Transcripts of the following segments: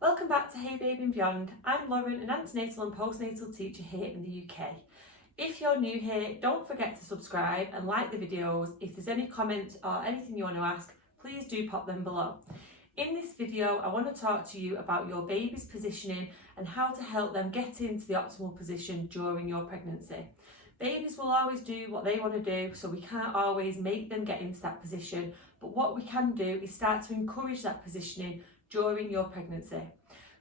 Welcome back to Hey Baby and Beyond. I'm Lauren, an antenatal and postnatal teacher here in the UK. If you're new here, don't forget to subscribe and like the videos. If there's any comments or anything you want to ask, please do pop them below. In this video, I want to talk to you about your baby's positioning and how to help them get into the optimal position during your pregnancy. Babies will always do what they want to do, so we can't always make them get into that position, but what we can do is start to encourage that positioning during your pregnancy.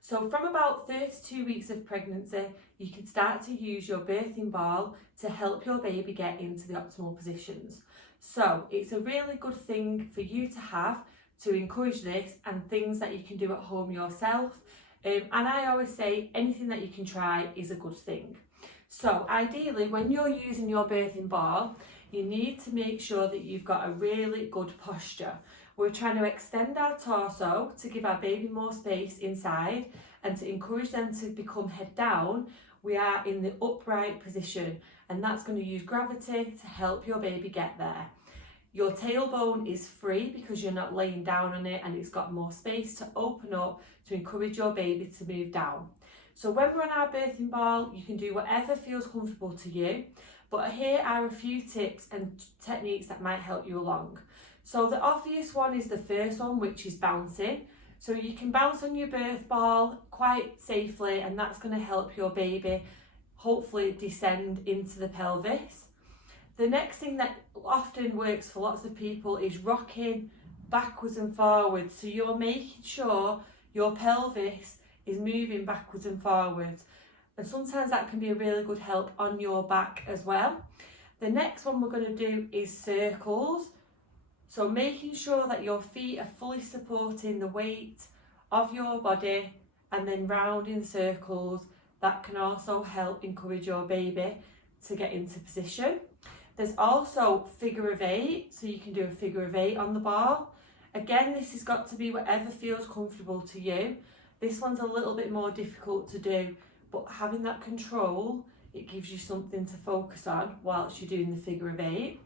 So from about 32 weeks of pregnancy, you can start to use your birthing ball to help your baby get into the optimal positions. So it's a really good thing for you to have to encourage this, and things that you can do at home yourself. And I always say anything that you can try is a good thing. So ideally, when you're using your birthing ball, you need to make sure that you've got a really good posture. We're trying to extend our torso to give our baby more space inside and to encourage them to become head down. We are in the upright position, and that's going to use gravity to help your baby get there. Your tailbone is free because you're not laying down on it, and it's got more space to open up to encourage your baby to move down. So when we're on our birthing ball, you can do whatever feels comfortable to you, but here are a few tips and techniques that might help you along. So the obvious one is the first one, which is bouncing. So you can bounce on your birth ball quite safely, and that's going to help your baby hopefully descend into the pelvis. The next thing that often works for lots of people is rocking backwards and forwards. So you're making sure your pelvis is moving backwards and forwards. And sometimes that can be a really good help on your back as well. The next one we're going to do is circles. So making sure that your feet are fully supporting the weight of your body and then round in circles. That can also help encourage your baby to get into position. There's also figure of 8, so you can do a figure of 8 on the ball. Again, this has got to be whatever feels comfortable to you. This one's a little bit more difficult to do, but having that control, it gives you something to focus on whilst you're doing the figure of 8.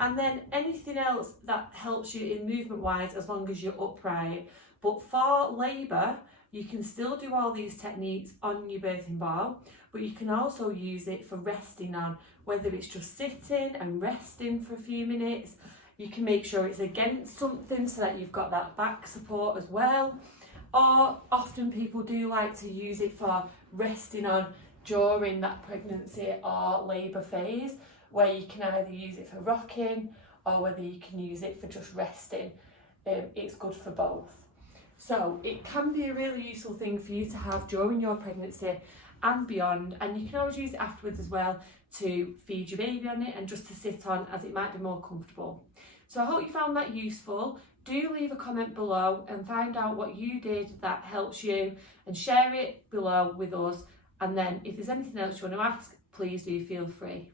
And then anything else that helps you in movement wise, as long as you're upright. But for labour, you can still do all these techniques on your birthing ball, but you can also use it for resting on, whether it's just sitting and resting for a few minutes. You can make sure it's against something so that you've got that back support as well. Or often people do like to use it for resting on during that pregnancy or labour phase, where you can either use it for rocking or whether you can use it for just resting. It's good for both. So it can be a really useful thing for you to have during your pregnancy and beyond, and you can always use it afterwards as well to feed your baby on it and just to sit on, as it might be more comfortable. So I hope you found that useful. Do leave a comment below and find out what you did that helps you, and share it below with us. And then if there's anything else you want to ask, please do feel free.